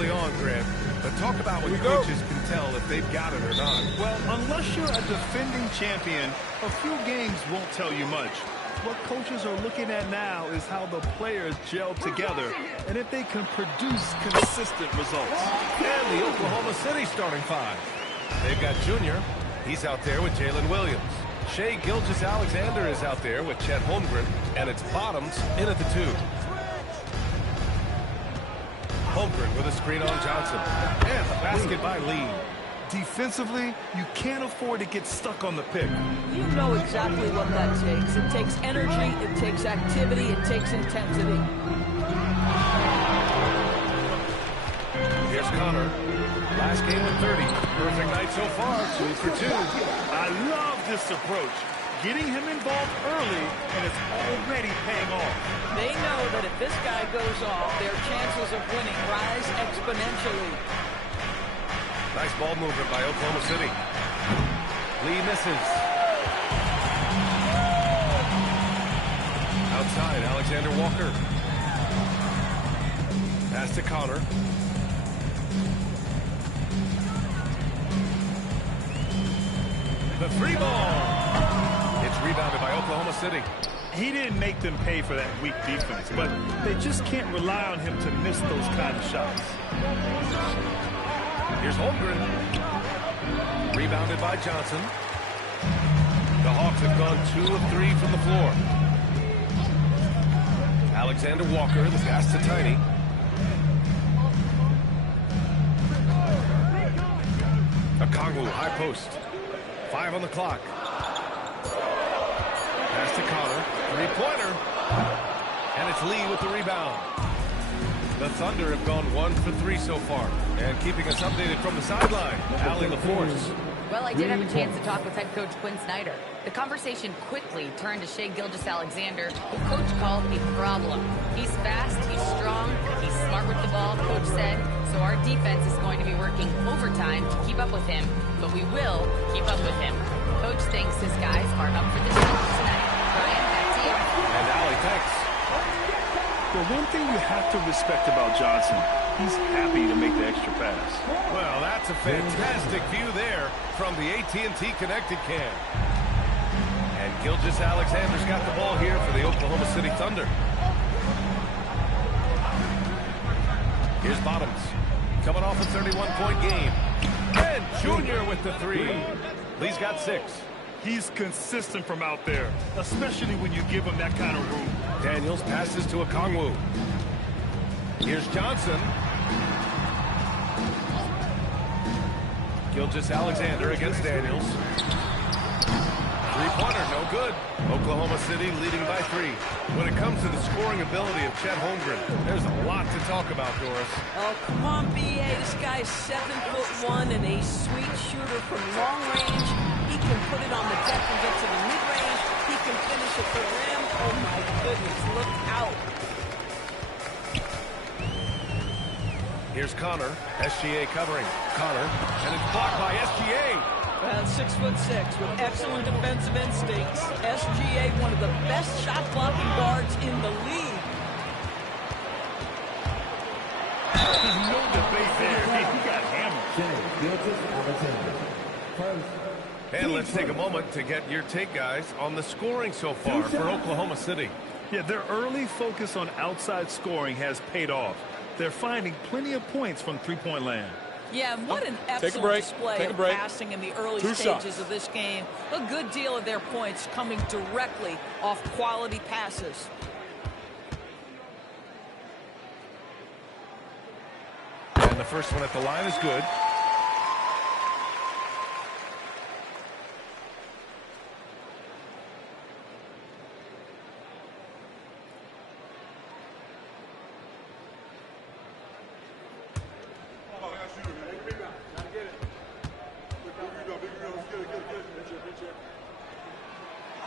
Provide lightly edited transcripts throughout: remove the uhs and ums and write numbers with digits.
early on, Grant. But talk about what coaches can tell if they've got it or not. Well, unless you're a defending champion, a few games won't tell you much. What coaches are looking at now is how the players gel together and if they can produce consistent results. And the Oklahoma City starting five. They've got Junior. He's out there with Jalen Williams. Shai Gilgeous-Alexander is out there with Chet Holmgren. And it's Bottoms in at the 2. Holmgren with a screen on Johnson. And the basket by Lee. Defensively, you can't afford to get stuck on the pick. You know exactly what that takes. It takes energy, it takes activity, it takes intensity. Here's Connor. Last game with 30. Perfect night so far, 2 for 2. I love this approach. Getting him involved early, and it's already paying off. They know that if this guy goes off, their chances of winning rise exponentially. Nice ball movement by Oklahoma City. Lee misses. Outside, Alexander Walker. Pass to Connor. The free ball. It's rebounded by Oklahoma City. He didn't make them pay for that weak defense, but they just can't rely on him to miss those kind of shots. Here's Holmgren. Rebounded by Johnson. The Hawks have gone 2 of 3 from the floor. Alexander Walker, the pass to Tiny. Okongwu, high post. 5 on the clock. Pass to Connor. Three-pointer. And it's Lee with the rebound. The Thunder have gone 1 for 3 so far. And keeping us updated from the sideline, Allie LaForce. Well, I did have a chance to talk with head coach Quinn Snyder. The conversation quickly turned to Shai Gilgeous-Alexander, who coach called a problem. He's fast, he's strong, he's smart with the ball, coach said. So our defense is going to be working overtime to keep up with him, but we will keep up with him. Coach thinks his guys are up for the challenge tonight. Brian, back to you. And Allie, thanks. The one thing you have to respect about Johnson, he's happy to make the extra pass. Well, that's a fantastic view there from the AT&T Connected Cam. And Gilgeous-Alexander's got the ball here for the Oklahoma City Thunder. Here's Bottoms, coming off a 31-point game. And Junior with the 3. Lee's got 6. He's consistent from out there, especially when you give him that kind of room. Daniels passes to Okongwu. Here's Johnson. Gilgeous-Alexander against Daniels. Three-pointer, no good. Oklahoma City leading by 3. When it comes to the scoring ability of Chet Holmgren, there's a lot to talk about, Doris. Oh, come on, B.A. This guy's 7'1" and a sweet shooter from long range. He can put it on the deck and get to the mid-range. He can finish at the rim. Oh, my goodness, look out. Here's Connor. SGA covering. Connor, and it's blocked by SGA. Well, 6'6" with excellent defensive instincts. SGA, one of the best shot-blocking guards in the league. No debate there. He got hammered. And let's take a moment to get your take, guys, on the scoring so far for Oklahoma City. Yeah, their early focus on outside scoring has paid off. They're finding plenty of points from three-point land. Yeah, what an excellent display of passing in the early stages of this game. A good deal of their points coming directly off quality passes. And the first one at the line is good.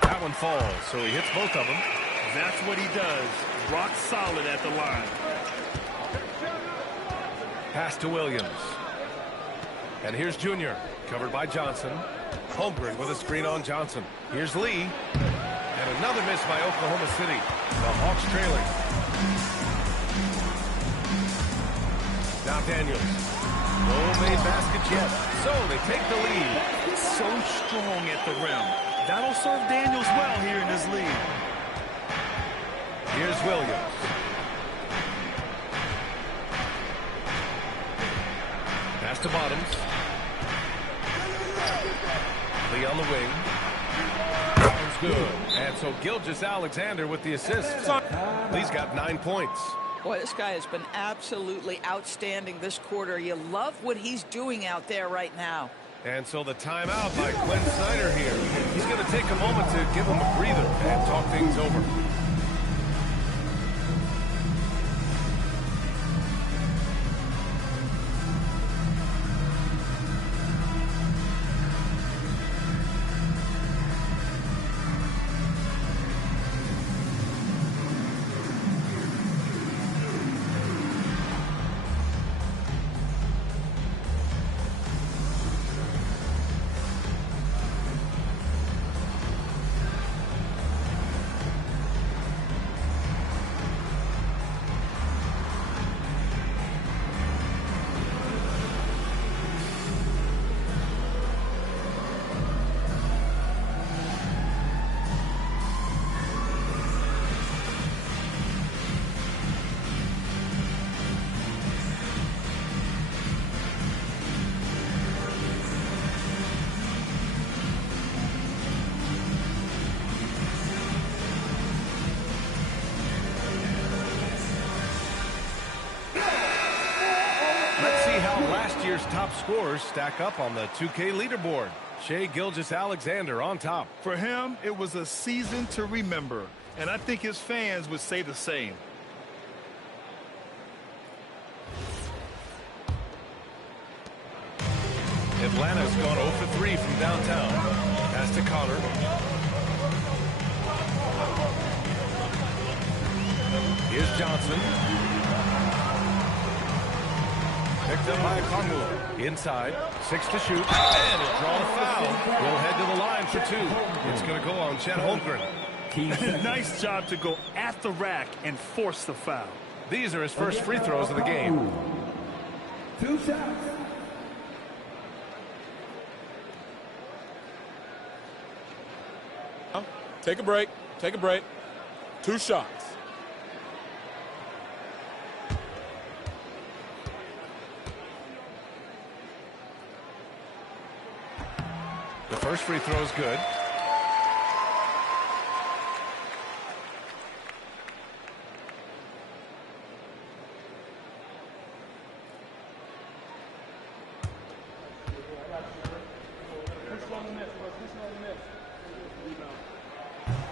That one falls, so he hits both of them. That's what he does. Rock solid at the line. Pass to Williams. And here's Junior, covered by Johnson. Holmgren with a screen on Johnson. Here's Lee. And another miss by Oklahoma City. The Hawks trailing. Now Daniels. No made baskets yet. So they take the lead. So strong at the rim. That'll serve Daniels well here in this league. Here's Williams. Pass to Bottoms. Lee on the wing. That one's good. And so Gilgeous-Alexander with the assist. Lee's got 9 points. Boy, this guy has been absolutely outstanding this quarter. You love what he's doing out there right now. And so the timeout by Quinn Snyder here. He's going to take a moment to give him a breather and talk things over. Year's top scorers stack up on the 2K leaderboard. Shai Gilgeous-Alexander on top. For him, it was a season to remember, and I think his fans would say the same. Atlanta's gone 0 for 3 from downtown. Pass to Connor. Here's Johnson. Picked up by Kongwu. Inside. 6 to shoot. And he'll draw a foul. Will head to the line for 2. It's going to go on Chet Holmgren. Nice job to go at the rack and force the foul. These are his first free throws of the game. 2 shots. Take a break. Take a break. 2 shots. The first free throw is good.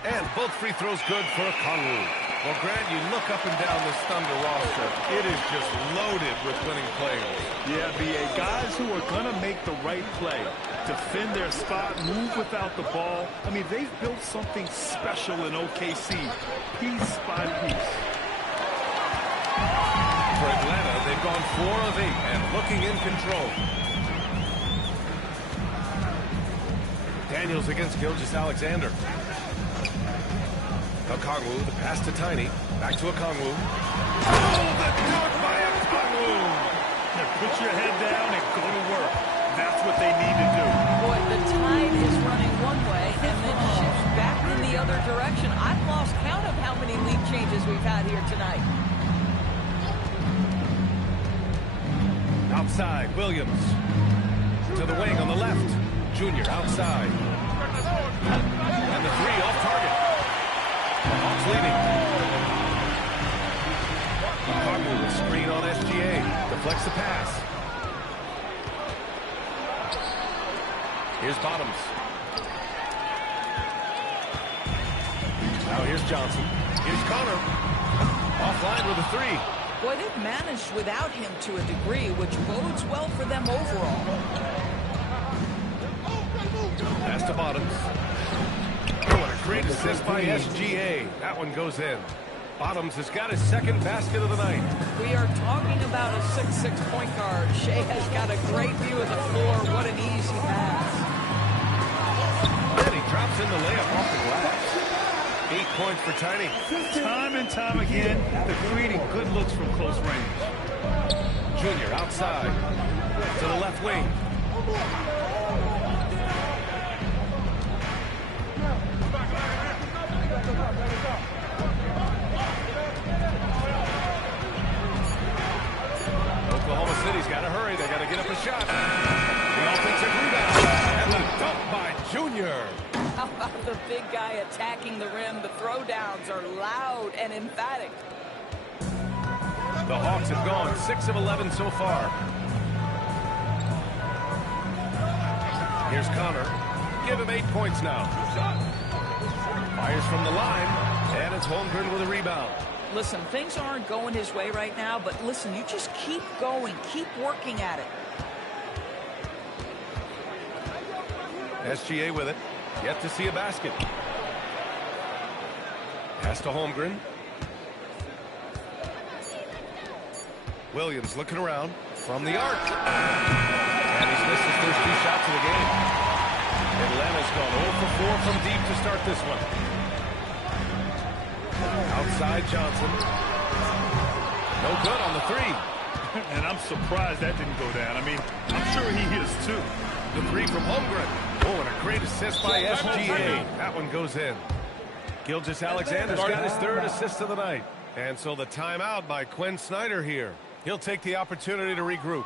And both free throws good for Kongwu. Well, Grant, you look up and down this Thunder roster. It is just loaded with winning players. Yeah, B.A. Guys who are going to make the right play. Defend their spot, move without the ball. I mean, they've built something special in OKC, piece by piece. For Atlanta, they've gone 4 of 8 and looking in control. Daniels against Gilgeous-Alexander. Okongwu, the pass to Tiny. Back to Okongwu. Oh, the dunk by Okongwu! Now put your head down and go to work. That's what they need to do. Boy, the tide is running one way and then shifts back in the other direction. I've lost count of how many lead changes we've had here tonight. Outside, Williams. To the wing on the left. Junior outside. And the 3 off target. Hawks leading. Okongwu with screen on SGA. Deflects the pass. Here's Bottoms. Now here's Johnson. Here's Connor. Offline with a 3. Boy, they've managed without him to a degree, which bodes well for them overall. Pass to Bottoms. Oh, what a great assist by SGA. That one goes in. Bottoms has got his second basket of the night. We are talking about a 6'6" point guard. Shai has got a great view of the floor. What an easy pass. And he drops in the layup off the glass. 8 points for Tiny. Time and time again, they're creating good looks from close range. Junior outside to the left wing. Oklahoma City's got to hurry. They got to get up a shot. The offensive rebound. And the dunk by Junior. How about the big guy attacking the rim? The throwdowns are loud and emphatic. The Hawks have gone 6 of 11 so far. Here's Connor. Give him 8 points now. Fires from the line, and it's Holmgren with a rebound. Listen, things aren't going his way right now, but listen, you just keep going, keep working at it. SGA with it. Yet to see a basket. Pass to Holmgren. Williams looking around from the arc. And he's missed his first 2 shots of the game. Atlanta's gone 0 for 4 from deep to start this one. Outside Johnson. No good on the 3. And I'm surprised that didn't go down. I mean, I'm sure he is too. The 3 from Holmgren. Oh, and a great assist by SGA. That one goes in. Gilgeous-Alexander's got his 3rd assist of the night. And so the timeout by Quinn Snyder here. He'll take the opportunity to regroup.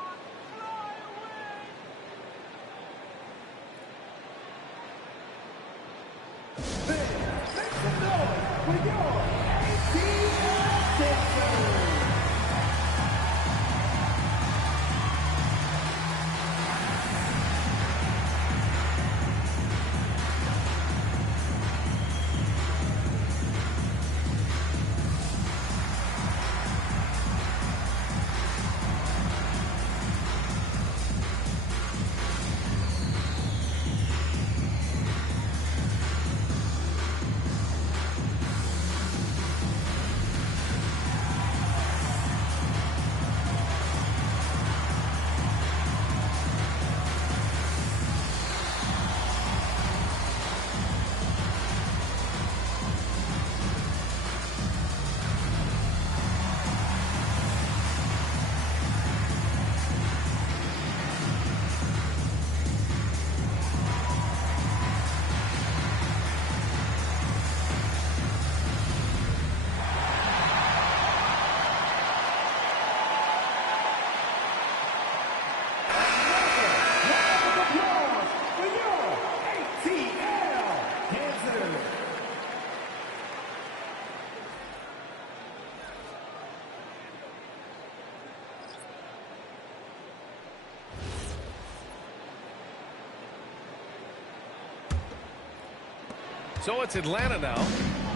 So it's Atlanta now.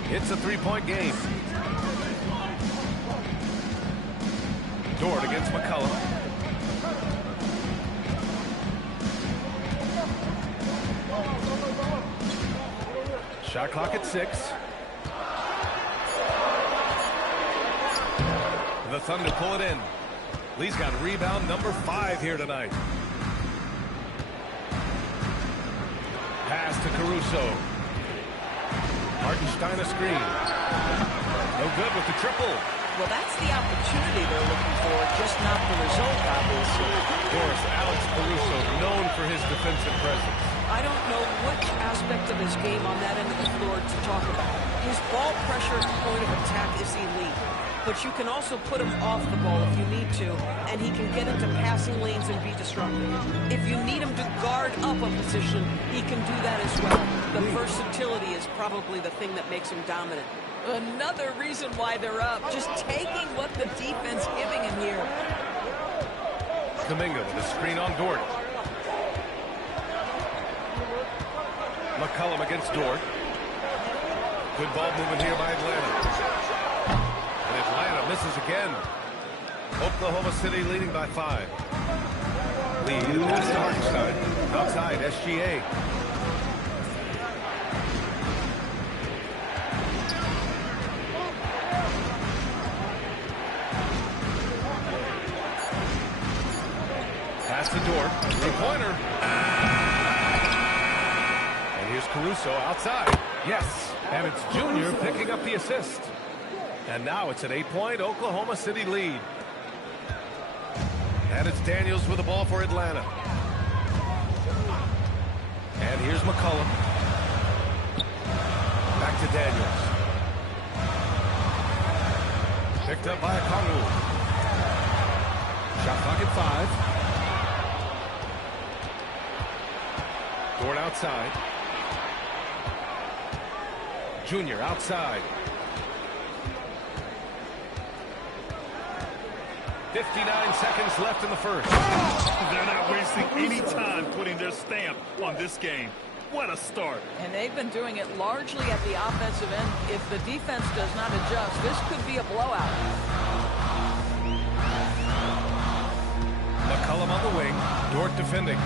It's a 3-point game. Dort against McCollum. Shot clock at 6. The Thunder pull it in. Lee's got rebound number 5 here tonight. Pass to Caruso. Hartenstein a screen. No good with the triple. Well, that's the opportunity they're looking for, just not the result, obviously. Doris, Alex Caruso, known for his defensive presence. I don't know which aspect of his game on that end of the floor to talk about. His ball pressure at the point of attack is elite. But you can also put him off the ball if you need to, and he can get into passing lanes and be disruptive. If you need him to guard up a position, he can do that as well. The versatility is probably the thing that makes him dominant. Another reason why they're up, just taking what the defense giving him here. Kuminga with a screen on Dort. McCollum against Dort. Good ball movement here by Atlanta. And Atlanta misses again. Oklahoma City leading by 5. Lee pass to Hartenstein. Outside, SGA. Pass to Dort. 3-pointer. And here's Caruso outside. Yes. And it's Junior picking up the assist. And now it's an 8-point Oklahoma City lead. And it's Daniels with the ball for Atlanta. And here's McCollum. Back to Daniels. Picked up by Okongwu. Shot clock at 5. Dort outside. Junior outside. 59 seconds left in the first. They're not wasting any time putting their stamp on this game. What a start. And they've been doing it largely at the offensive end. If the defense does not adjust, this could be a blowout. McCollum on the wing. Dort defending.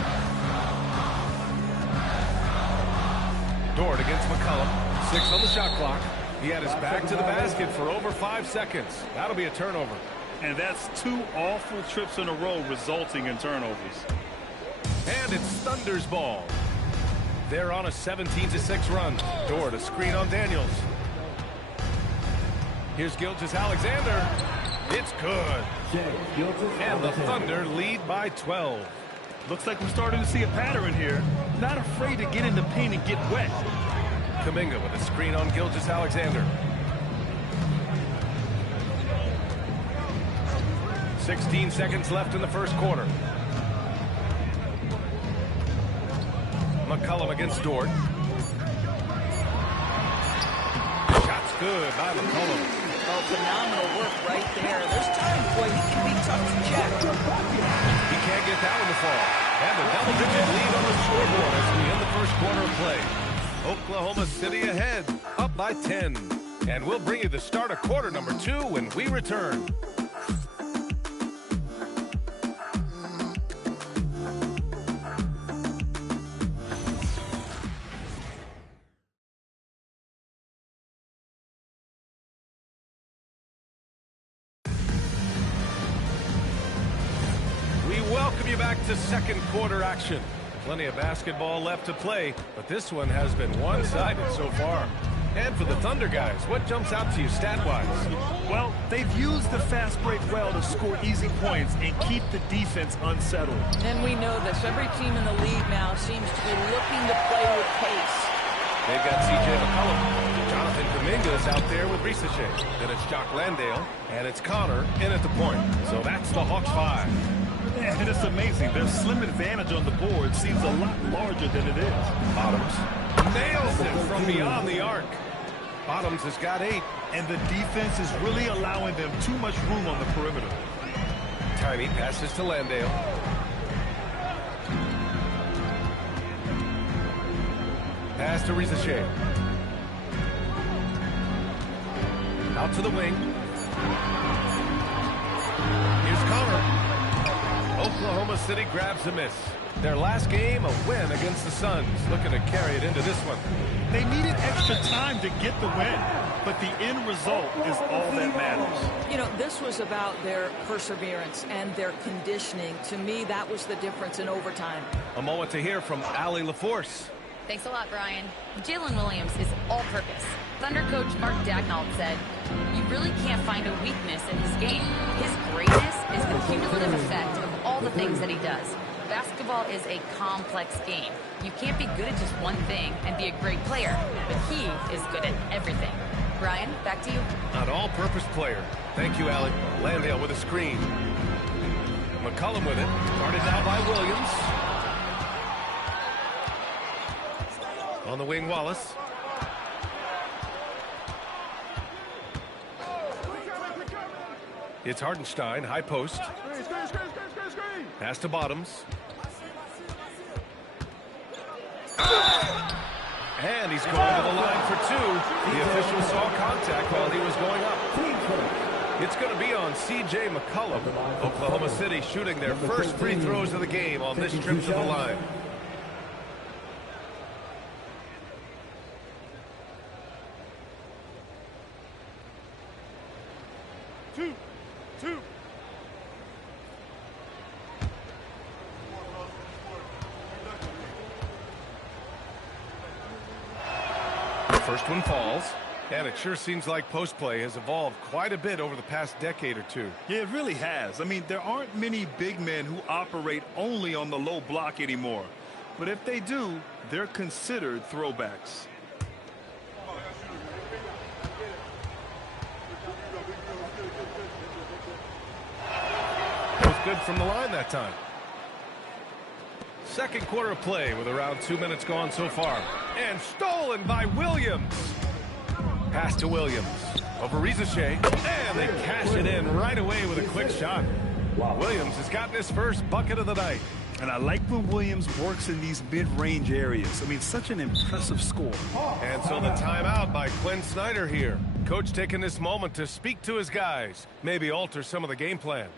Dort against McCollum. 6 on the shot clock. He had his back to the basket for over 5 seconds. That'll be a turnover. And that's 2 awful trips in a row resulting in turnovers. And it's Thunder's ball. They're on a 17-6 run. Dort a screen on Daniels. Here's Gilgeous-Alexander. It's good. And the Thunder lead by 12. Looks like we're starting to see a pattern here. Not afraid to get in the paint and get wet. Kuminga with a screen on Gilgeous-Alexander. 16 seconds left in the first quarter. McCollum against Dort. Shot's good by McCollum. Oh, phenomenal work right there. There's times, boy, he can be tough to check. He can't get that one to fall. And a double-digit lead on the scoreboard as we end the first quarter of play. Oklahoma City ahead, up by 10. And we'll bring you the start of quarter number 2 when we return. Welcome you back to second quarter action. Plenty of basketball left to play, but this one has been one-sided so far. And for the Thunder guys, what jumps out to you stat-wise? Well, they've used the fast break well to score easy points and keep the defense unsettled. And we know this. Every team in the league now seems to be looking to play with pace. They've got C.J. McCollum. Jonathan Kuminga is out there with Risachet. Then it's Jock Landale, and it's Connor in at the point. So that's the Hawks 5. And it's amazing. Their slim advantage on the board seems a lot larger than it is. Bottoms nails it from beyond the arc. Bottoms has got 8. And the defense is really allowing them too much room on the perimeter. Tiny passes to Landale. Pass to Risachet. Out to the wing. Here's Connor. Oklahoma City grabs a miss. Their last game, a win against the Suns. Looking to carry it into this one. They needed extra time to get the win, but the end result is all that matters. You know, this was about their perseverance and their conditioning. To me, that was the difference in overtime. A moment to hear from Allie LaForce. Thanks a lot, Brian. Jalen Williams is all-purpose. Thunder coach Mark Daigneault said, "You really can't find a weakness in his game. His greatness is the cumulative effect of all the things that he does. Basketball is a complex game. You can't be good at just one thing and be a great player, but he is good at everything." Brian, back to you. An all-purpose player. Thank you, Allie. Landale with a screen. McCollum with it. Guarded now by Williams. On the wing, Wallace. It's Hartenstein, high post. Pass to Bottoms. And he's going to the line for 2. The official saw contact while he was going up. It's going to be on C.J. McCollum. Oklahoma City shooting their first free throws of the game on this trip to the line. First one falls. And it sure seems like post play has evolved quite a bit over the past decade or two. Yeah, it really has. I mean, there aren't many big men who operate only on the low block anymore. But if they do, they're considered throwbacks. Both good from the line that time. Second quarter of play with around 2 minutes gone so far. And stolen by Williams. Pass to Williams. Over Rizachet. And they cash it in right away with a quick shot. Williams has gotten his first bucket of the night. And I like when Williams works in these mid-range areas. I mean, such an impressive score. And so the timeout by Quinn Snyder here. Coach taking this moment to speak to his guys. Maybe alter some of the game plan.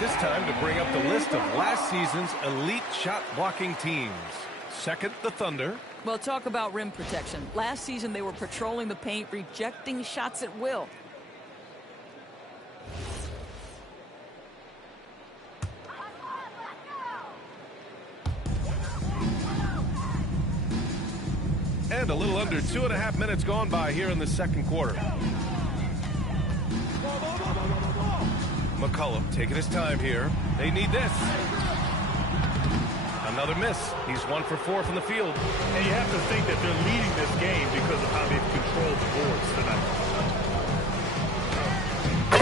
This time to bring up the list of last season's elite shot blocking teams. Second, the Thunder. Well, talk about rim protection. Last season, they were patrolling the paint, rejecting shots at will. And a little under 2.5 minutes gone by here in the second quarter. McCollum taking his time here. They need this. Another miss. He's 1 for 4 from the field. And you have to think that they're leading this game because of how they've controlled the boards tonight.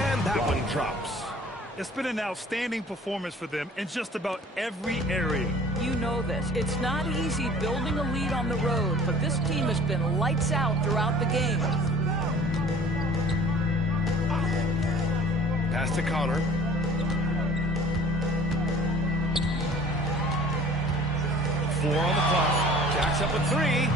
And that one drops. It's been an outstanding performance for them in just about every area. You know this. It's not easy building a lead on the road, but this team has been lights out throughout the game. Pass to Connor. Four on the clock. Jacks up a three.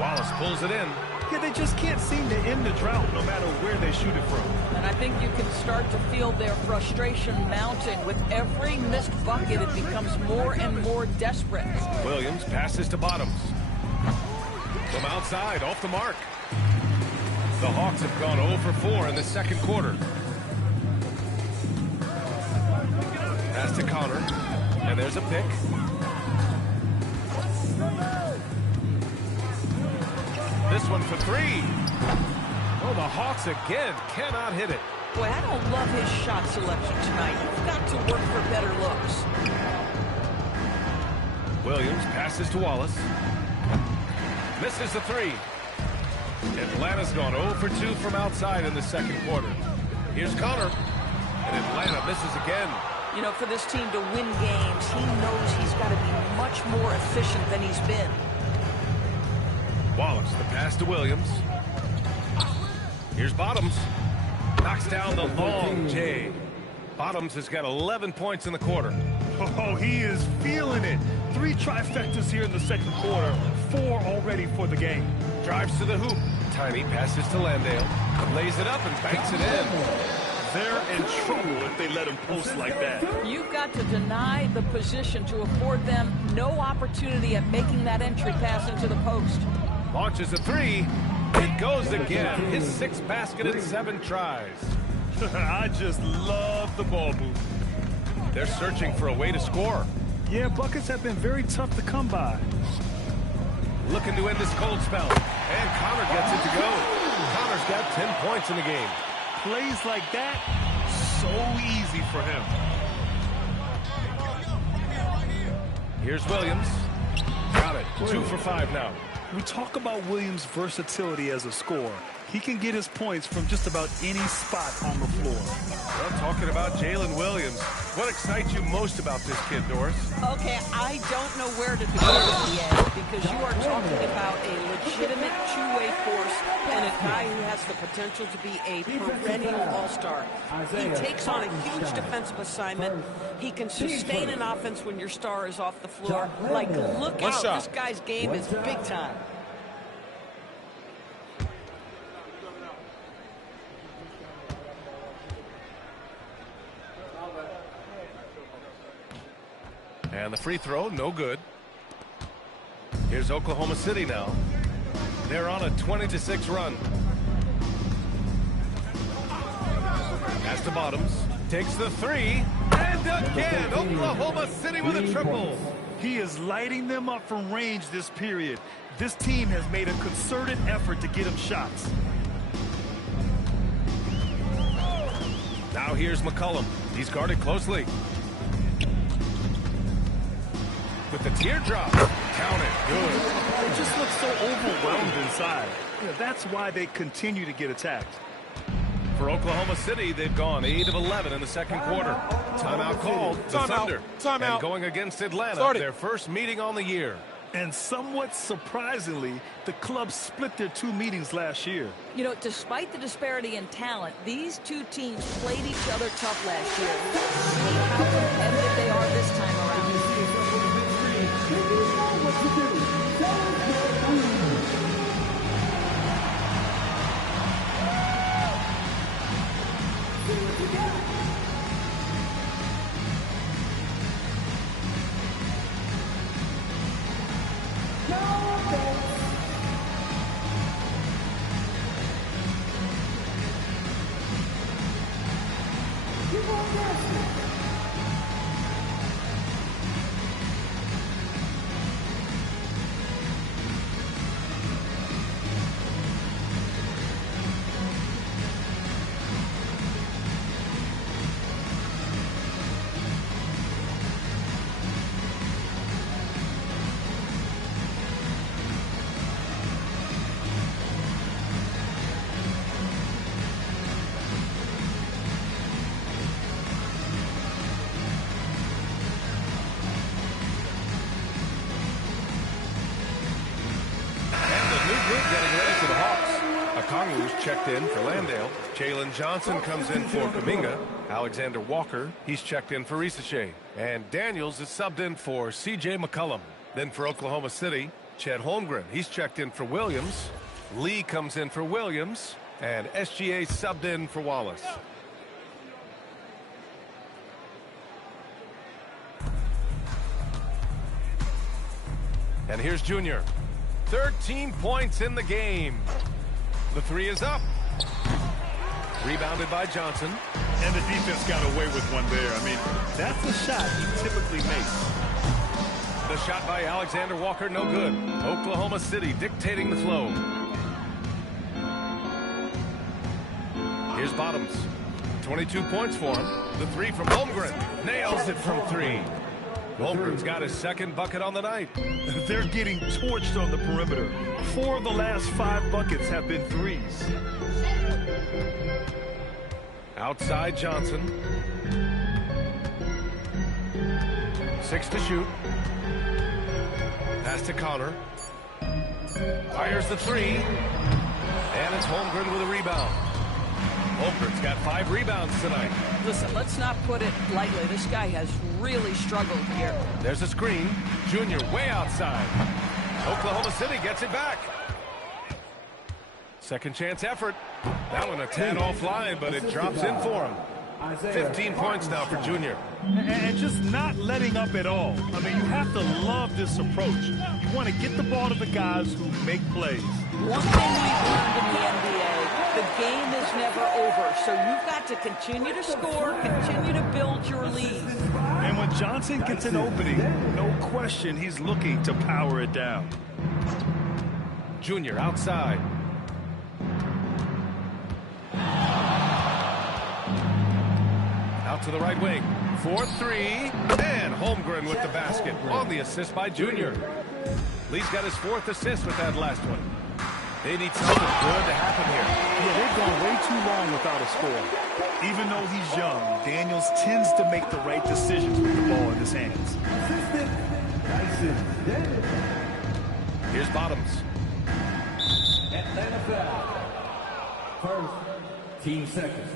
Wallace pulls it in. Yeah, they just can't seem to end the drought no matter where they shoot it from. And I think you can start to feel their frustration mounting. With every missed bucket, it becomes more and more desperate. Williams passes to Bottoms. From outside, off the mark. The Hawks have gone 0 for 4 in the second quarter. Pass to Connor. And there's a pick. This one for three. Oh, the Hawks again cannot hit it. Boy, I don't love his shot selection tonight. He's got to work for better looks. Williams passes to Wallace. Misses the three. Atlanta's gone 0 for 2 from outside in the second quarter. Here's Connor. And Atlanta misses again. You know, for this team to win games, he knows he's got to be much more efficient than he's been. Wallace, the pass to Williams. Here's Bottoms. Knocks down the long J. Bottoms has got 11 points in the quarter. Oh, he is feeling it. 3 trifectas here in the second quarter. 4 already for the game. Drives to the hoop. Tiny passes to Landale. Lays it up and banks it in. They're in trouble if they let him post like that. You've got to deny the position to afford them no opportunity at making that entry pass into the post. Launches a three. It goes again. His 6th basket in 7 tries. I just love the ball move. They're searching for a way to score. Yeah, buckets have been very tough to come by. Looking to end this cold spell. And Connor gets it to go. Connor's got 10 points in the game. Plays like that, so easy for him. Here's Williams. Got it. 2 for 5 now. We talk about Williams' versatility as a scorer. He can get his points from just about any spot on the floor. Well, talking about Jalen Williams, what excites you most about this kid, Doris? Okay, I don't know where to begin with the edge because you are talking about a legitimate two-way force and a guy who has the potential to be a perennial all-star. He takes on a huge defensive assignment. He can sustain an offense when your star is off the floor. Like, look out, this guy's game is big time. And the free throw, no good. Here's Oklahoma City now. They're on a 20-6 run. Pass to Bottoms. Takes the three. And again, Oklahoma City with a triple. He is lighting them up from range this period. This team has made a concerted effort to get him shots. Now here's McCollum. He's guarded closely. With the teardrop. Count it. Good. It just looks so overwhelmed inside. That's why they continue to get attacked. For Oklahoma City, they've gone 8 of 11 in the second quarter. Timeout called. The Thunder. Timeout. And going against Atlanta, their first meeting on the year. And somewhat surprisingly, the club split their 2 meetings last year. You know, despite the disparity in talent, these two teams played each other tough last year. See how competitive they are this time around. Checked in for Landale. Jalen Johnson comes in for Kuminga. Alexander Walker, he's checked in for Risacher. And Daniels is subbed in for C.J. McCollum. Then for Oklahoma City, Chet Holmgren, he's checked in for Williams. Lee comes in for Williams. And SGA subbed in for Wallace. And here's Junior. 13 points in the game. The three is up. Rebounded by Johnson. And the defense got away with one there. I mean, that's a shot he typically makes. The shot by Alexander Walker, no good. Oklahoma City dictating the flow. Here's Bottoms. 22 points for him. The three from Holmgren. Nails it from 3. Holmgren's got his second bucket on the night. They're getting torched on the perimeter. 4 of the last 5 buckets have been threes. Outside Johnson. 6 to shoot. Pass to Connor. Fires the 3. And it's Holmgren with a rebound. Holmgren's got 5 rebounds tonight. Listen, let's not put it lightly. This guy has really struggled here. There's a screen. Junior way outside. Oklahoma City gets it back. Second chance effort. That one a tad offline, but it drops in for him. 15 points now for Junior. And just not letting up at all. I mean, you have to love this approach. You want to get the ball to the guys who make plays. One thing we've learned in the NBA, the game is never over. So you've got to continue to score, continue to build your lead. And when Johnson gets an opening, no question he's looking to power it down. Junior outside. Out to the right wing. 4-3. And Holmgren with the basket on the assist by Junior. Lee's got his 4th assist with that last one. They need something good to happen here. Yeah, they've gone way too long without a score. Even though he's young, Daniels tends to make the right decisions with the ball in his hands. Here's Bottoms. Atlanta foul. First, team seconds.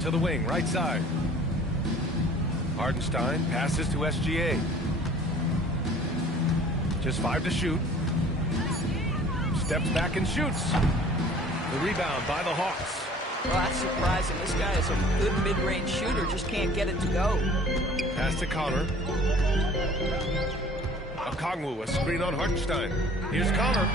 To the wing, right side. Hartenstein passes to SGA. Just 5 to shoot. Steps back and shoots. The rebound by the Hawks. Well, that's surprising. This guy is a good mid-range shooter, just can't get it to go. Pass to Connor. Okongwu, a screen on Hartenstein. Here's Connor.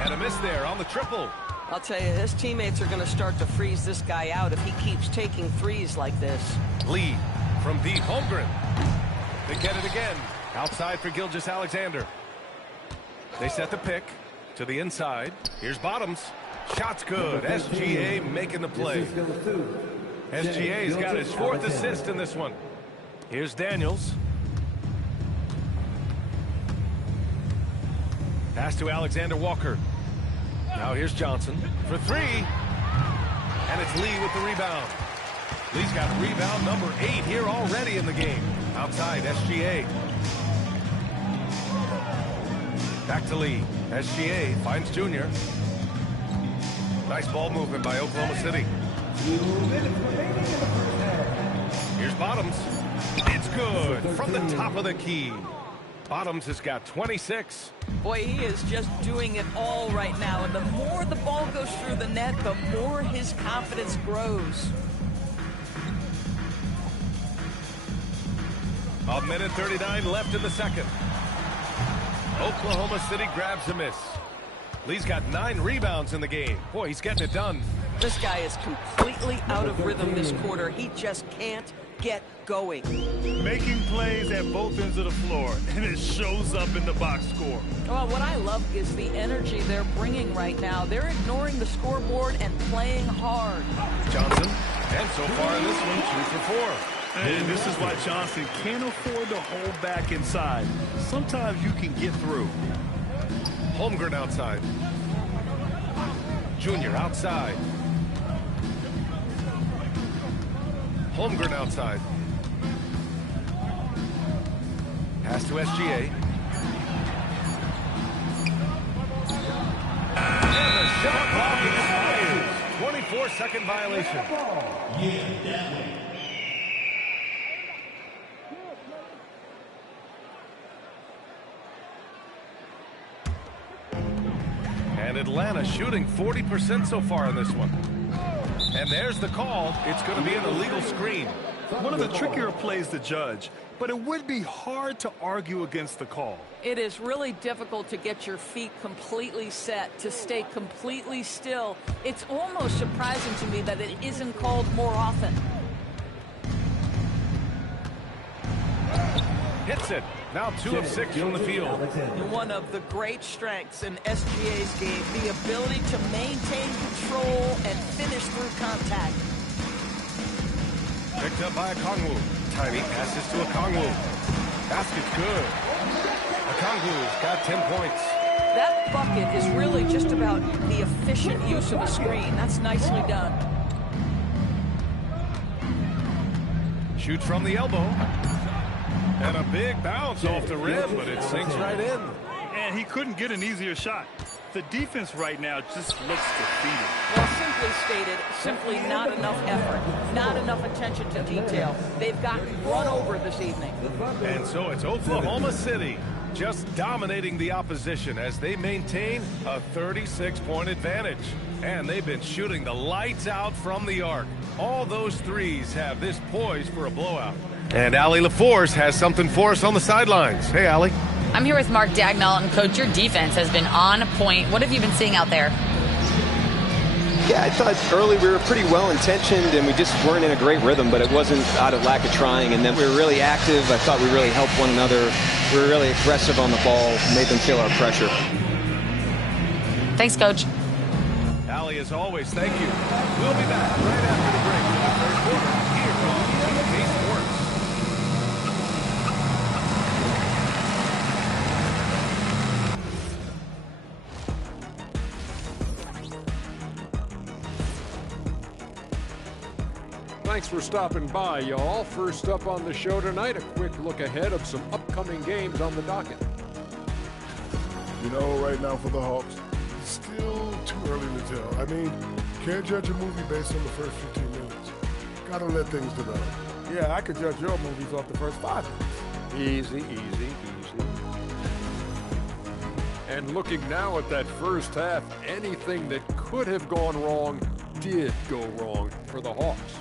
And a miss there on the triple. I'll tell you, his teammates are going to start to freeze this guy out if he keeps taking threes like this. Lee from deep. Holmgren. They get it again. Outside for Gilgeous-Alexander. They set the pick to the inside. Here's Bottoms. Shot's good. SGA making the play. SGA's got his 4th assist in this one. Here's Daniels. Pass to Alexander Walker. Now here's Johnson for 3. And it's Lee with the rebound. Lee's got rebound number 8 here already in the game. Outside, SGA. Back to Lee. SGA finds Junior. Nice ball movement by Oklahoma City. Here's Bottoms. It's good from the top of the key. Bottoms has got 26. Boy, he is just doing it all right now. And the more the ball goes through the net, the more his confidence grows. A minute 39 left in the second. Oklahoma City grabs a miss. Lee's got 9 rebounds in the game. Boy, he's getting it done. This guy is completely out of rhythm this quarter. He just can't get going. Making plays at both ends of the floor, and it shows up in the box score. Well, what I love is the energy they're bringing right now. They're ignoring the scoreboard and playing hard. Johnson, and so far in this one, 2 for 4. And this is why Johnson can't afford to hold back inside. Sometimes you can get through. Holmgren outside. Junior outside. Holmgren outside. Pass to SGA. And the shot clock expires. 24-second violation. And Atlanta shooting 40% so far in this one. And there's the call. It's going to be an illegal screen. One of the trickier plays to judge, but it would be hard to argue against the call. It is really difficult to get your feet completely set, to stay completely still. It's almost surprising to me that it isn't called more often. Hits it. Now 2 of 6 from the field. One of the great strengths in SGA's game, the ability to maintain control and finish through contact. Picked up by Okongwu. Tiny passes to Okongwu. Basket's good. Okongwu's got 10 points. That bucket is really just about the efficient use of a screen. That's nicely done. Shoots from the elbow. And a big bounce off the rim, but it sinks right in. And he couldn't get an easier shot. The defense right now just looks defeated. Well, simply stated, simply not enough effort, not enough attention to detail. They've gotten run over this evening. And so it's Oklahoma City just dominating the opposition as they maintain a 36-point advantage. And they've been shooting the lights out from the arc. All those threes have this poised for a blowout. And Allie LaForce has something for us on the sidelines. Hey, Allie. I'm here with Mark Dagnall, and Coach, your defense has been on point. What have you been seeing out there? Yeah, I thought early we were pretty well-intentioned, and we just weren't in a great rhythm, but it wasn't out of lack of trying. And then we were really active. I thought we really helped one another We were really aggressive on the ball, made them feel our pressure. Thanks, Coach. Allie, as always, thank you. We'll be back right after the break for the third quarter here on TK Sports. Thanks for stopping by, y'all. First up on the show tonight, a quick look ahead of some upcoming games on the docket. You know, right now for the Hawks, it's still too early to tell. I mean, can't judge a movie based on the first 15 minutes. Gotta let things develop. Yeah, I could judge your movies off the first 5 minutes. Easy, easy, easy. And looking now at that first half, anything that could have gone wrong did go wrong for the Hawks.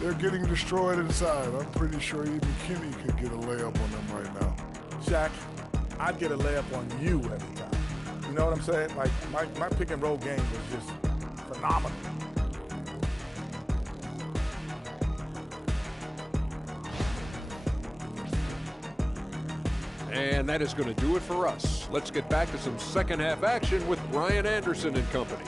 They're getting destroyed inside. I'm pretty sure even Kenny could get a layup on them right now. Shaq, I'd get a layup on you every time. You know what I'm saying? Like, my pick and roll game was just phenomenal. And that is going to do it for us. Let's get back to some second half action with Brian Anderson and company.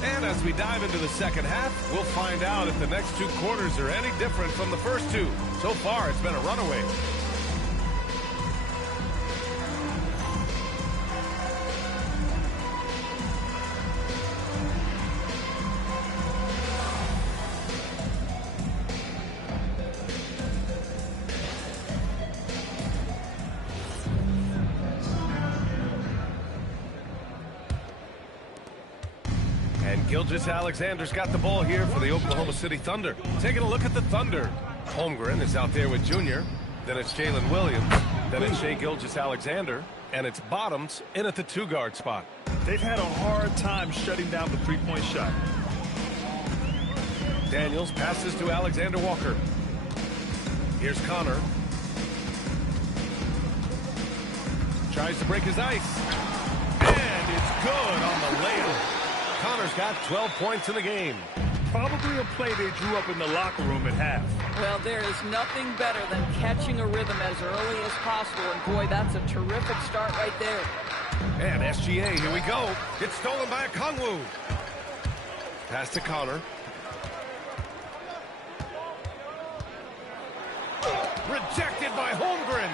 And as we dive into the second half, we'll find out if the next 2 quarters are any different from the first 2. So far, it's been a runaway. Gilgeous-Alexander's got the ball here for the Oklahoma City Thunder. Taking a look at the Thunder. Holmgren is out there with Junior. Then it's Jalen Williams. Then it's Shai Gilgeous-Alexander. And it's Bottoms in at the 2-guard spot. They've had a hard time shutting down the three-point shot. Daniels passes to Alexander Walker. Here's Connor. Tries to break his ice. And it's good on the layup. Connor's got 12 points in the game. Probably a play they drew up in the locker room at half. Well, there is nothing better than catching a rhythm as early as possible. And, boy, that's a terrific start right there. And SGA, here we go. It's stolen by Okongwu. Pass to Connor. Rejected by Holmgren.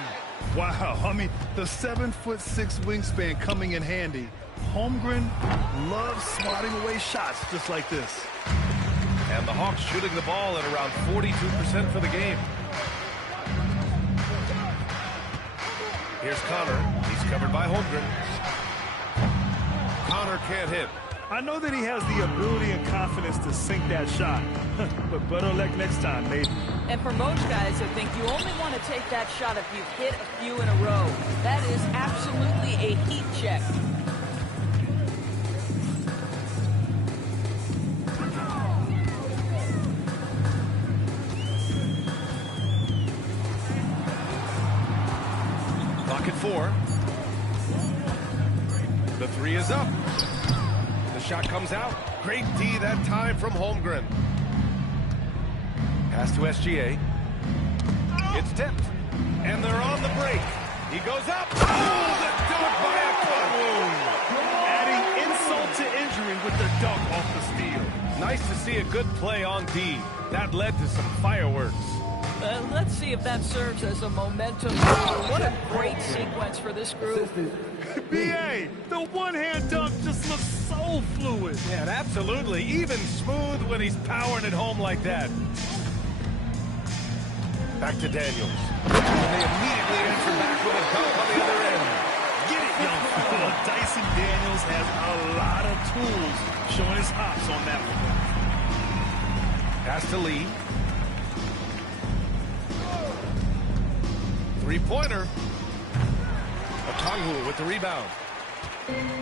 Wow, I mean, the 7'6" wingspan coming in handy. Holmgren loves swatting away shots just like this. And the Hawks shooting the ball at around 42% for the game. Here's Connor. He's covered by Holmgren. Connor can't hit. I know that he has the ability and confidence to sink that shot. But better luck next time, maybe. And for most guys, I think you only want to take that shot if you've hit a few in a row. That is absolutely a heat check. Clock at 4. The 3 is up. The shot comes out. Great D that time from Holmgren. Pass to SGA. It's tipped. And they're on the break. He goes up. Oh, the dunk by Okongwu. Adding insult to injury with the dunk off the steal. Nice to see a good play on D. That led to some fireworks. Let's see if that serves as a momentum builder. What a great sequence for this group. B.A., the one-hand dunk just looks so fluid. Yeah, absolutely. Even smooth when he's powering it home like that. Back to Daniels. And they immediately answer back with a dunk on the other end. Get it, young fella. Dyson Daniels has a lot of tools showing his hops on that one. Pass to Lee. Three-pointer. Okongwu with the rebound.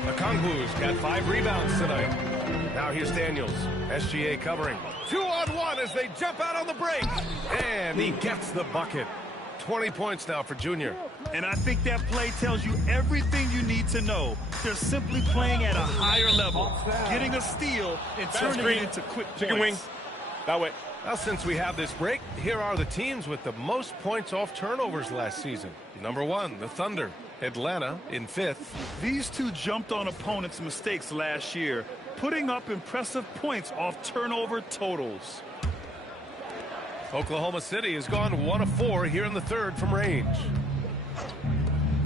Okongwu's got 5 rebounds tonight. Now here's Daniels. SGA covering. 2-on-1 as they jump out on the break. And he gets the bucket. 20 points now for Junior. And I think that play tells you everything you need to know. They're simply playing at a higher level, getting a steal and turning it into quick points. Chicken wing. That way. Well, since we have this break, here are the teams with the most points off turnovers last season. Number 1, the Thunder. Atlanta in 5th. These two jumped on opponents' mistakes last year, putting up impressive points off turnover totals. Oklahoma City has gone 1 of 4 here in the 3rd from range.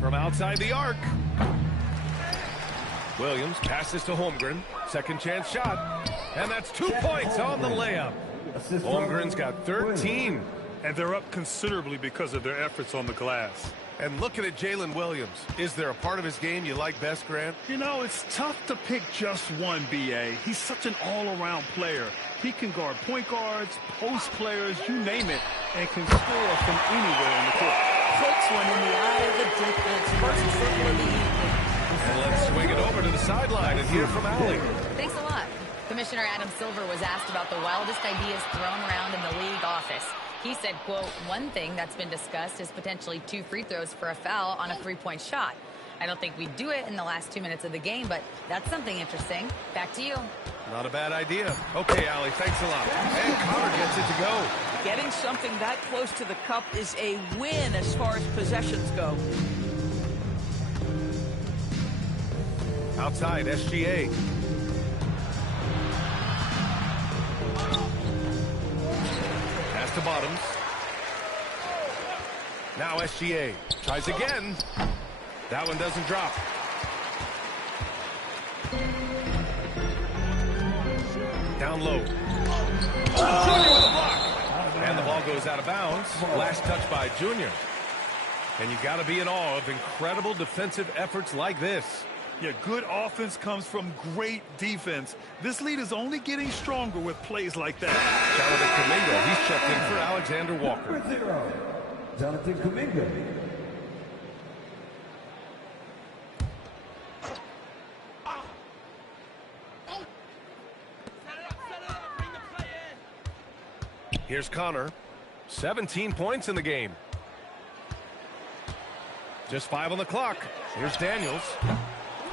From outside the arc. Williams passes to Holmgren. Second chance shot. And that's 2 points on the layup. Holmgren's got 13. And they're up considerably because of their efforts on the glass. And looking at Jalen Williams, is there a part of his game you like best, Grant? You know, it's tough to pick just one, B.A. He's such an all-around player. He can guard point guards, post players, you name it, and can score from anywhere on the court. Puts one in the eye of the defense. First triple of the evening. And let's swing it over to the sideline and hear from Allie. Thanks a lot. Commissioner Adam Silver was asked about the wildest ideas thrown around in the league office. He said, quote, one thing that's been discussed is potentially 2 free throws for a foul on a 3-point shot. I don't think we'd do it in the last 2 minutes of the game, but that's something interesting. Back to you. Not a bad idea. Okay, Allie, thanks a lot. And Connor gets it to go. Getting something that close to the cup is a win as far as possessions go. Outside, SGA. Pass to Bottoms. Now SGA tries again. That one doesn't drop. Down low. Oh, Junior with a block. And the ball goes out of bounds. Last touch by Junior. And you got to be in awe of incredible defensive efforts like this. Yeah, good offense comes from great defense. This lead is only getting stronger with plays like that. Jonathan Kuminga, he's checked in for Alexander Walker. 0. Jonathan Kuminga. Here's Connor. 17 points in the game. Just 5 on the clock. Here's Daniels.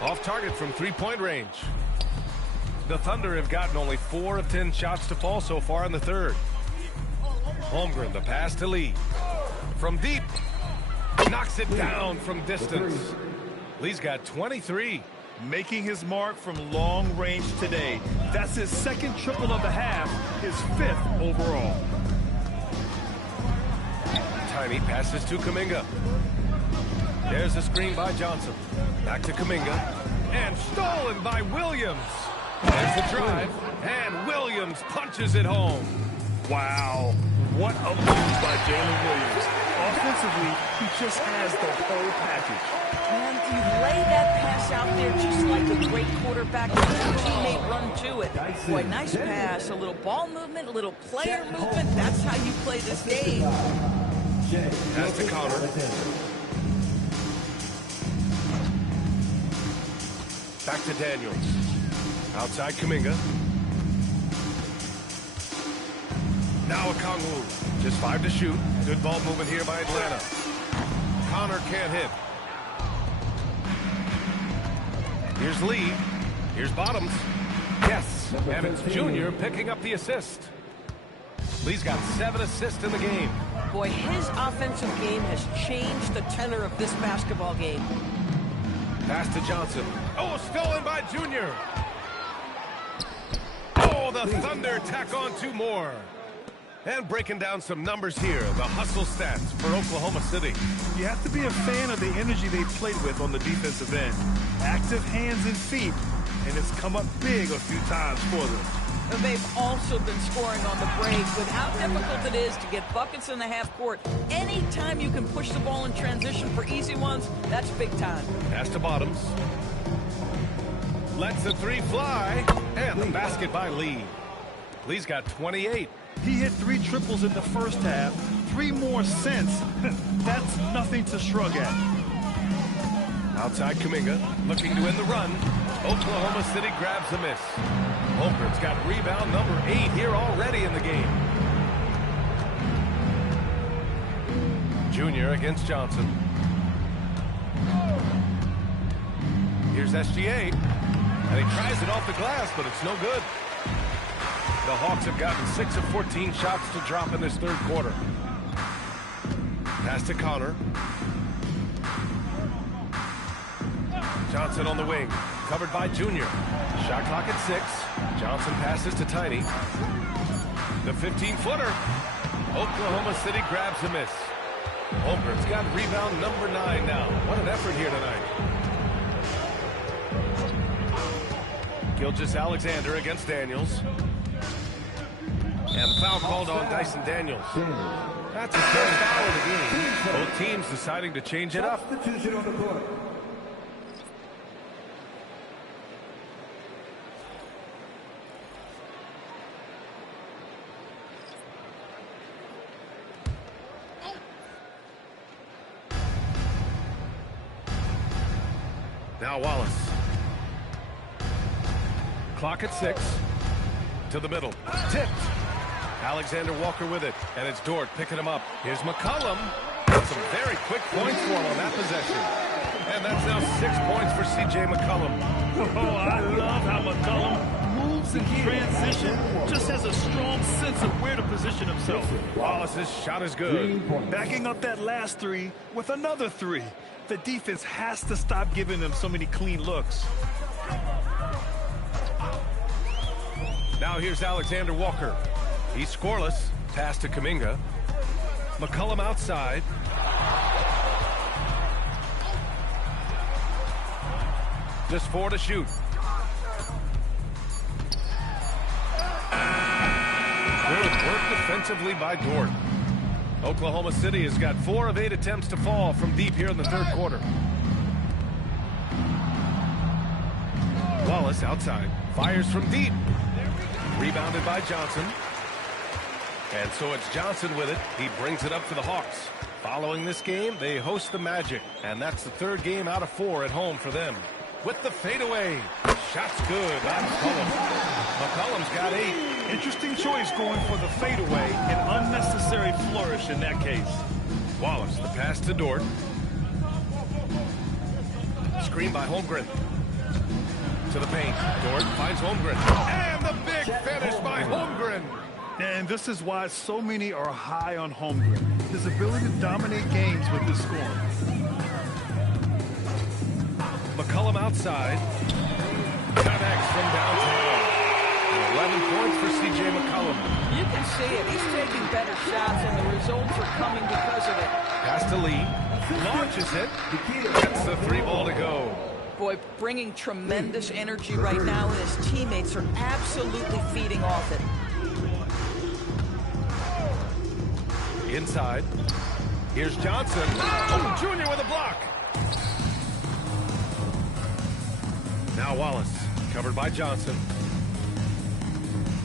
Off target from 3-point range. The Thunder have gotten only 4 of 10 shots to fall so far in the 3rd. Holmgren, the pass to Lee. From deep. Knocks it down from distance. Lee's got 23. Making his mark from long range today. That's his 2nd triple of the half, his 5th overall. Tiny passes to Kuminga. There's a screen by Johnson. Back to Kuminga. And stolen by Williams. There's the drive. And Williams punches it home. Wow. What a move by Jalen Williams. Offensively, he just has the whole package. And you lay that pass out there just like a great quarterback. Let your teammate run to it. Boy, nice pass. A little ball movement, a little player movement. That's how you play this game. Pass to Connor. Back to Daniels. Outside Kuminga. Now Okongwu. Just 5 to shoot. Good ball movement here by Atlanta. Connor can't hit. Here's Lee. Here's Bottoms. Yes. And it's Junior picking up the assist. Lee's got 7 assists in the game. Boy, his offensive game has changed the tenor of this basketball game. Pass to Johnson. Oh, stolen by Junior. Oh, the Thunder tack on 2 more. And breaking down some numbers here, the hustle stats for Oklahoma City. You have to be a fan of the energy they played with on the defensive end. Active hands and feet, and it's come up big a few times for them. And they've also been scoring on the break. With how difficult it is to get buckets in the half court, anytime you can push the ball in transition for easy ones, that's big time. Pass to Bottoms. Lets the 3 fly. And the basket by Lee. Lee's got 28. He hit 3 triples in the first half, 3 more since. That's nothing to shrug at. Outside Kuminga, looking to end the run. Oklahoma City grabs a miss. Holmgren's got rebound number 8 here already in the game. Junior against Johnson. Here's SGA. And he tries it off the glass, but it's no good. The Hawks have gotten 6 of 14 shots to drop in this third quarter. Pass to Connor. Johnson on the wing. Covered by Junior. Shot clock at 6. Johnson passes to Tiny. The 15-footer. Oklahoma City grabs a miss. Holmgren's got rebound number 9 now. What an effort here tonight. Gilgeous-Alexander against Daniels. And the foul called on Dyson Daniels. That's a third foul of the game. Both teams deciding to change it up. Substitution on the court. Now Wallace. Clock at 6. To the middle. Tipped. Alexander Walker with it. And it's Dort picking him up. Here's McCollum. Some very quick points for him on that possession. And that's now 6 points for C.J. McCollum. Oh, I love how McCollum moves in transition. Just has a strong sense of where to position himself. Wallace's shot is good. Backing up that last 3 with another 3. The defense has to stop giving them so many clean looks. Now here's Alexander Walker. He's scoreless. Pass to Kuminga. McCollum outside. Just 4 to shoot. Good work defensively by Dort. Oklahoma City has got 4 of 8 attempts to fall from deep here in the third quarter. Wallace outside. Fires from deep. Rebounded by Johnson. And so it's Johnson with it. He brings it up for the Hawks. Following this game, they host the Magic. And that's the 3rd game out of 4 at home for them. With the fadeaway. Shot's good. That's McCollum. McCollum's got 8. Interesting choice going for the fadeaway. An unnecessary flourish in that case. Wallace, the pass to Dort. Screen by Holmgren. To the paint. Dort finds Holmgren. And the big finish by Holmgren. And this is why so many are high on Holmgren. His ability to dominate games with his scoring. McCollum outside. Connects from downtown. 11 points for C.J. McCollum. You can see it. He's taking better shots, and the results are coming because of it. Pass to Lee. Launches it. Gets the 3 ball to go. Boy, bringing tremendous energy right now, and his teammates are absolutely feeding off it. Inside. Here's Johnson. Oh, Junior with a block. Now Wallace. Covered by Johnson.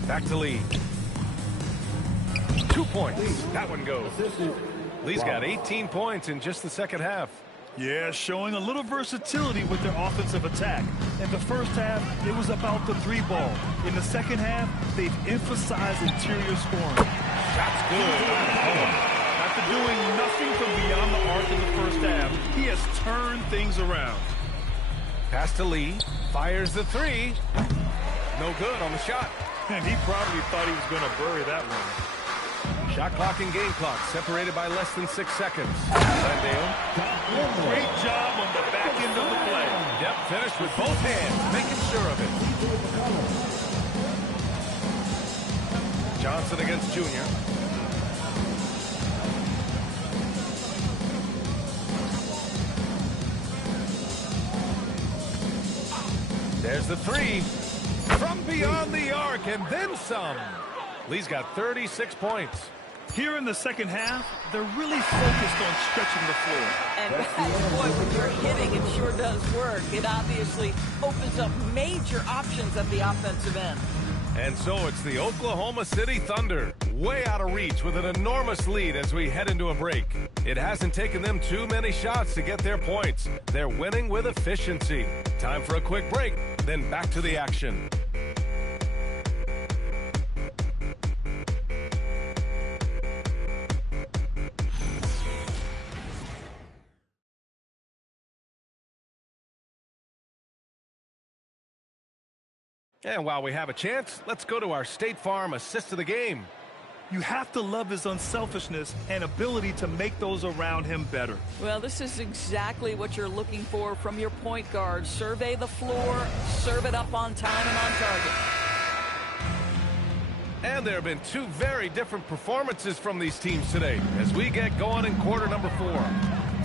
Back to Lee. 2 points. That one goes. Lee's got 18 points in just the second half. Yeah, showing a little versatility with their offensive attack. In the first half, it was about the 3 ball. In the second half, they've emphasized interior scoring. That's good. After doing nothing from beyond the arc in the first half, he has turned things around. Pass to Lee. Fires the 3. No good on the shot. And he probably thought he was going to bury that one. Shot clock and game clock separated by less than 6 seconds. Landale. Great job on the back end of the play. Yep, finished with both hands, making sure of it. Johnson against Junior. There's the 3 from beyond the arc and then some. Lee's got 36 points. Here in the second half, they're really focused on stretching the floor. And boy, when you're hitting, it sure does work. It obviously opens up major options at the offensive end. And so it's the Oklahoma City Thunder, way out of reach with an enormous lead as we head into a break. It hasn't taken them too many shots to get their points. They're winning with efficiency. Time for a quick break, then back to the action. And while we have a chance, let's go to our State Farm assist of the game. You have to love his unselfishness and ability to make those around him better. Well, this is exactly what you're looking for from your point guard. Survey the floor, serve it up on time and on target. And there have been two very different performances from these teams today as we get going in quarter number 4.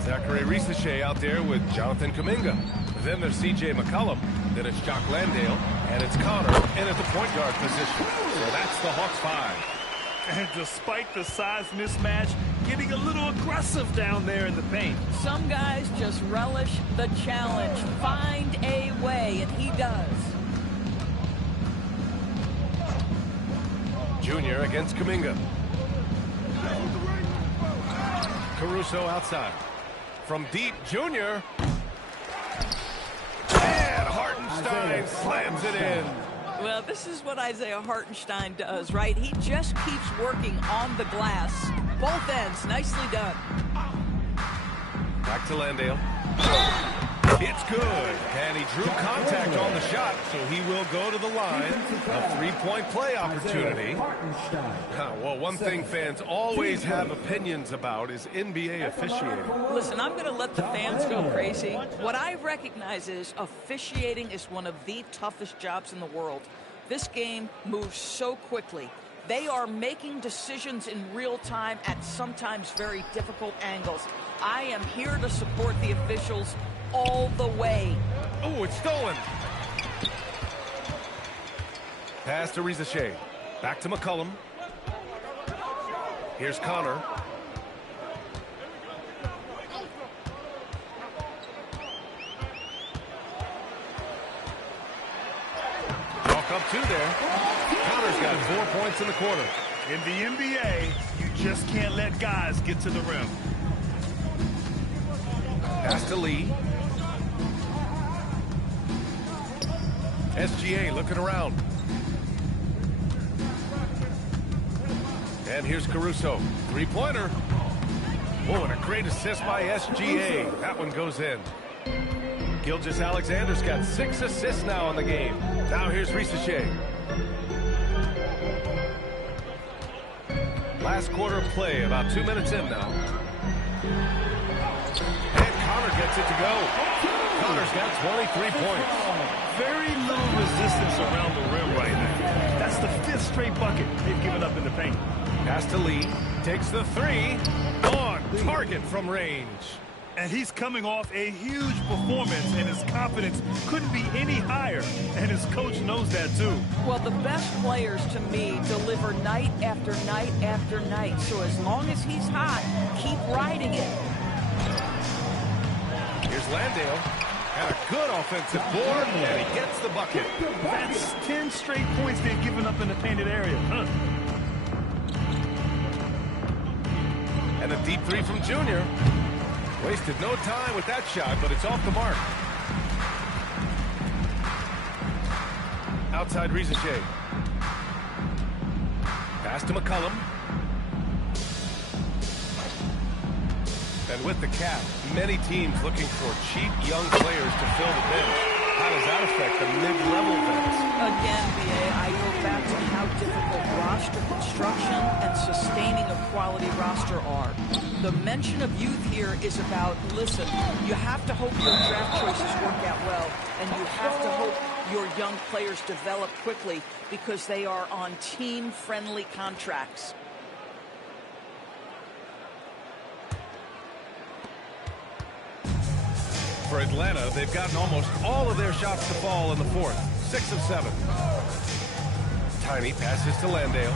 Zachary Risacher out there with Jonathan Kuminga. Then there's C.J. McCollum. Then it's Jock Landale. And it's Connor in at the point guard position. So that's the Hawks 5. And despite the size mismatch, getting a little aggressive down there in the paint. Some guys just relish the challenge. Find a way, and he does. Junior against Kuminga. Caruso outside. From deep, Junior. And Hartenstein slams it in. Well, this is what Isaiah Hartenstein does, right? He just keeps working on the glass. Both ends, nicely done. Back to Landale. It's good. And he drew contact on the shot, so he will go to the line. A three-point play opportunity. Well, one thing fans always have opinions about is NBA officiating. Listen, I'm going to let the fans go crazy. What I recognize is officiating is one of the toughest jobs in the world. This game moves so quickly. They are making decisions in real time at sometimes very difficult angles. I am here to support the officials all the way. Oh, it's stolen. Pass to Risacher. Back to McCollum. Here's Connor. Walk up two there. Connor's got 4 points in the quarter. In the NBA, you just can't let guys get to the rim. Pass to Lee. SGA looking around. And here's Caruso. Three-pointer. Oh, and a great assist by SGA. That one goes in. Gilgeous-Alexander's got 6 assists now in the game. Now here's Risacher. Last quarter of play, about 2 minutes in now. And Connor gets it to go. Connor's got 23 points. Very little resistance around the rim right now. That's the 5th straight bucket they've given up in the paint. Pass to Lee. Takes the three. On target from range. And he's coming off a huge performance, and his confidence couldn't be any higher. And his coach knows that, too. Well, the best players, to me, deliver night after night after night. So as long as he's hot, keep riding it. Here's Landale. And a good offensive board, and he gets the bucket. That's 10 straight points they've given up in the painted area. And a deep three from Junior. Wasted no time with that shot, but it's off the mark. Outside Risacher. Pass to McCollum. And with the cap, many teams looking for cheap young players to fill the bench. How does that affect the mid-level vets? Again, BA, I go back to how difficult roster construction and sustaining a quality roster are. The mention of youth here is about, listen, you have to hope your draft choices work out well, and you have to hope your young players develop quickly because they are on team-friendly contracts. For Atlanta, they've gotten almost all of their shots to fall in the fourth. 6 of 7. Tiny passes to Landale.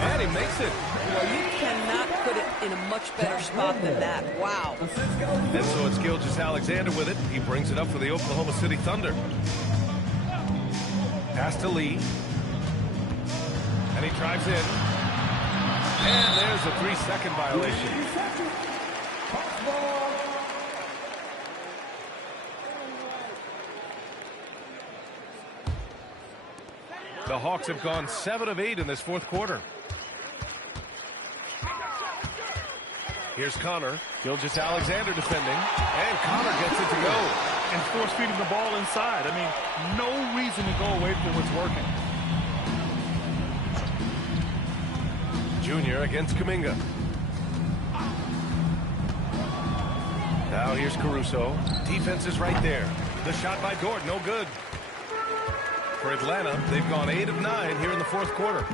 And he makes it. Well, you cannot put it in a much better spot than that. Wow. And so it's Gilgeous-Alexander with it. He brings it up for the Oklahoma City Thunder. Pass to Lee. And he drives in. And there's a 3-second violation. The Hawks have gone 7 of 8 in this fourth quarter. Here's Connor. Gilgeous-Alexander defending. And Connor gets it to go. and force feeding the ball inside. I mean, no reason to go away from what's working. Junior against Kuminga. Now here's Caruso. Defense is right there. The shot by Dort, no good. For Atlanta, they've gone 8 of 9 here in the fourth quarter.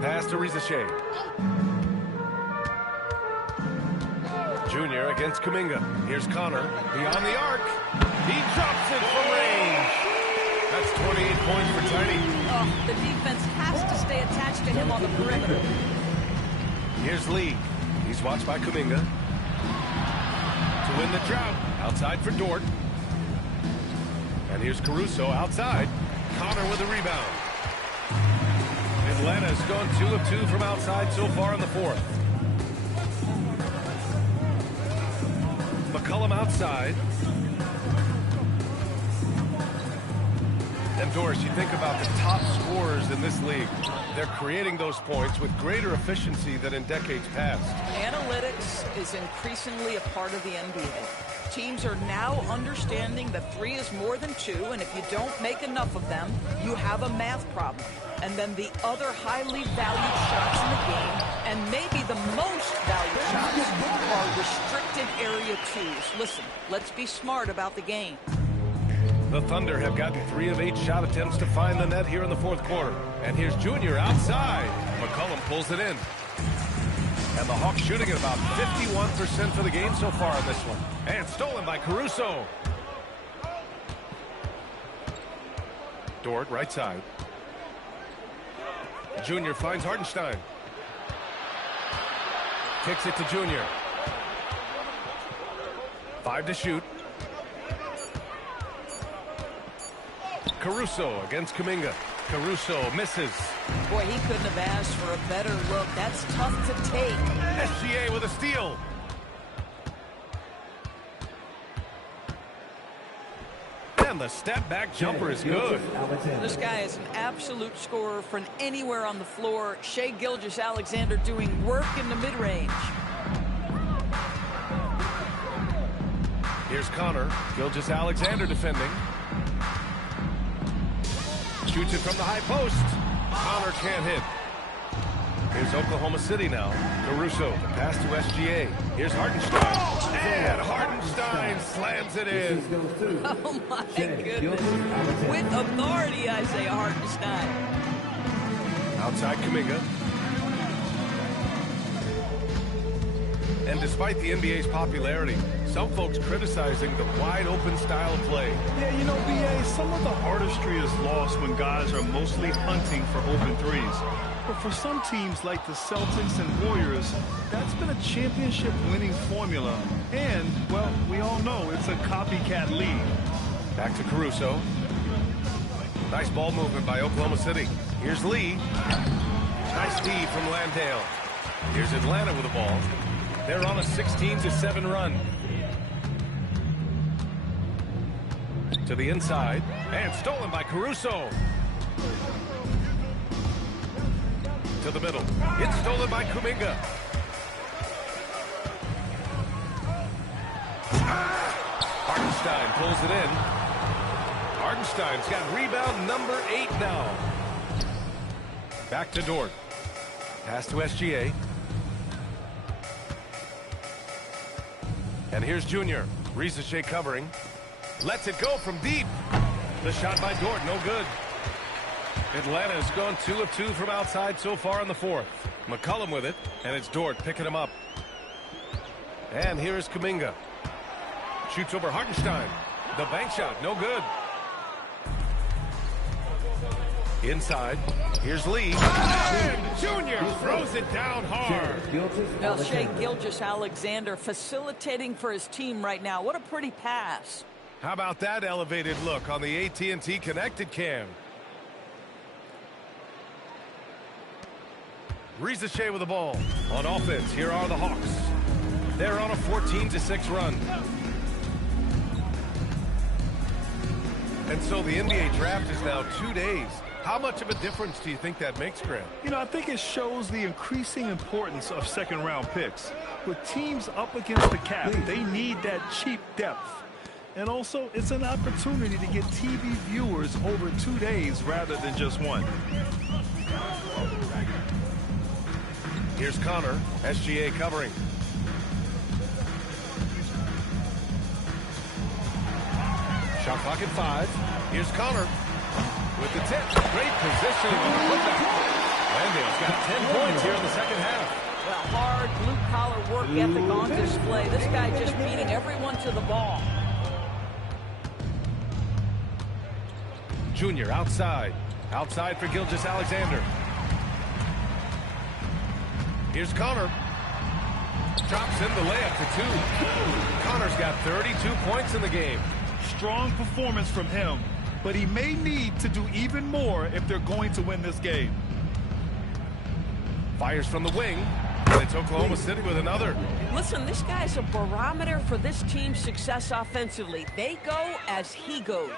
Pass to Riza Shea. Junior against Kuminga. Here's Connor. Beyond the arc. He drops it from range. That's 28 points for Tiny. Oh, the defense has to stay attached to him on the perimeter. Here's Lee. He's watched by Kuminga. To win the drought. Outside for Dort. And here's Caruso outside. Connor with a rebound. Atlanta has gone 2 of 2 from outside so far in the fourth. McCollum outside. And Doris, you think about the top scorers in this league. They're creating those points with greater efficiency than in decades past. Analytics is increasingly a part of the NBA. Teams are now understanding that 3 is more than 2, and if you don't make enough of them, you have a math problem. And then the other highly valued shots in the game, and maybe the most valued shots, are restricted area 2s. Listen, let's be smart about the game. The Thunder have gotten 3 of 8 shot attempts to find the net here in the fourth quarter. And here's Junior outside. McCollum pulls it in. And the Hawks shooting at about 51% for the game so far in this one. And stolen by Caruso. Dort, right side. Junior finds Hartenstein. Kicks it to Junior. 5 to shoot. Caruso against Kuminga. Caruso misses. Boy, he couldn't have asked for a better look. That's tough to take. SGA with a steal. And the step-back jumper is good. This guy is an absolute scorer from anywhere on the floor. Shai Gilgeous-Alexander doing work in the mid-range. Here's Connor. Gilgeous-Alexander defending. Shoots it from the high post. Connor can't hit. Here's Oklahoma City now. Caruso, the pass to SGA. Here's Hartenstein. And Hartenstein slams it in. Oh, my goodness. With authority, Isaiah Hartenstein. Outside Kuminga. And despite the NBA's popularity, some folks criticizing the wide-open style of play. Yeah, you know, B.A., some of the artistry is lost when guys are mostly hunting for open threes. But for some teams like the Celtics and Warriors, that's been a championship-winning formula. And, well, we all know it's a copycat league. Back to Caruso. Nice ball movement by Oklahoma City. Here's Lee. Nice D from Landale. Here's Atlanta with the ball. They're on a 16-7 run. To the inside. And stolen by Caruso. To the middle. It's stolen by Kuminga. Hartenstein pulls it in. Hartenstein's got rebound number 8 now. Back to Dort. Pass to SGA. And here's Junior. Riza Shea covering. Lets it go from deep. The shot by Dort, no good. Atlanta has gone 2 of 2 from outside so far in the fourth. McCollum with it, and it's Dort picking him up. And here is Kuminga. Shoots over Hartenstein. The bank shot, no good. Inside, here's Lee. And Junior throws it down hard. Well, Shai Gilgeous-Alexander facilitating for his team right now. What a pretty pass. How about that elevated look on the AT&T Connected Cam? Riza Shea with the ball. On offense, here are the Hawks. They're on a 14-6 run. And so the NBA draft is now 2 days. How much of a difference do you think that makes, Grant? You know, I think it shows the increasing importance of second-round picks. With teams up against the cap, they need that cheap depth. And also, it's an opportunity to get TV viewers over 2 days rather than just one. Here's Connor, SGA covering. Shot clock at 5. Here's Connor with the tip. Great positioning on the putback. Landale's got 10 points here in the second half. Well, hard, blue-collar work ethic on display. This guy just beating everyone to the ball. Junior outside. Outside for Gilgeous-Alexander. Here's Connor. Drops in the layup for 2. Connor's got 32 points in the game. Strong performance from him, but he may need to do even more if they're going to win this game. Fires from the wing, and it's Oklahoma City with another. Listen, this guy's a barometer for this team's success offensively. They go as he goes.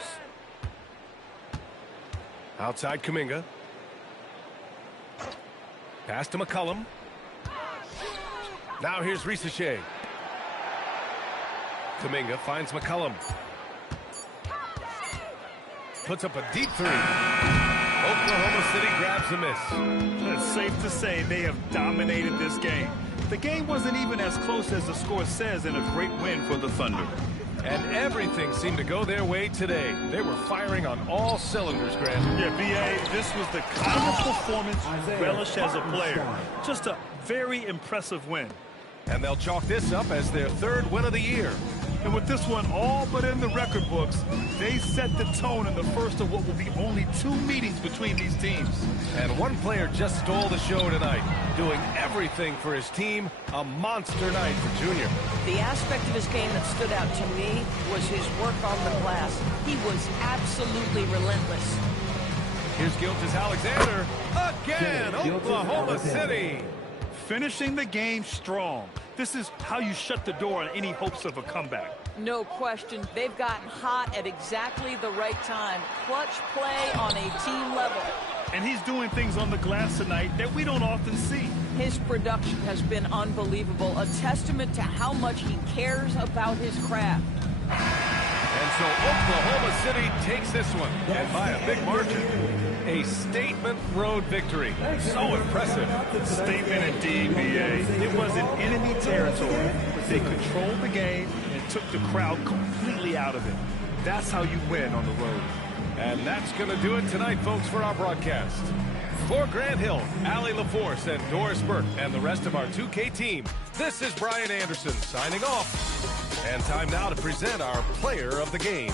Outside Kuminga. Pass to McCollum. Now here's Risacher. Kuminga finds McCollum. Puts up a deep 3. Oklahoma City grabs the miss. It's safe to say they have dominated this game. The game wasn't even as close as the score says in a great win for the Thunder. And everything seemed to go their way today. They were firing on all cylinders, Grant. Yeah, B.A., this was the kind of performance you relish as a player. Just a very impressive win. And they'll chalk this up as their 3rd win of the year. And with this one all but in the record books, they set the tone in the first of what will be only 2 meetings between these teams. And one player just stole the show tonight, doing everything for his team. A monster night for Junior. The aspect of his game that stood out to me was his work on the glass. He was absolutely relentless. Here's Gilgeous-Alexander again. Oklahoma City finishing the game strong. This is how you shut the door on any hopes of a comeback. No question. They've gotten hot at exactly the right time. Clutch play on a team level. And he's doing things on the glass tonight that we don't often see. His production has been unbelievable, a testament to how much he cares about his craft. And so Oklahoma City takes this one, and by a big margin. A statement road victory. So impressive. Statement indeed, B.A. It was in enemy territory, but they controlled the game and took the crowd completely out of it. That's how you win on the road. And that's going to do it tonight, folks, for our broadcast. For Grant Hill, Allie LaForce, and Doris Burke, and the rest of our 2K team, this is Brian Anderson signing off. And time now to present our player of the game.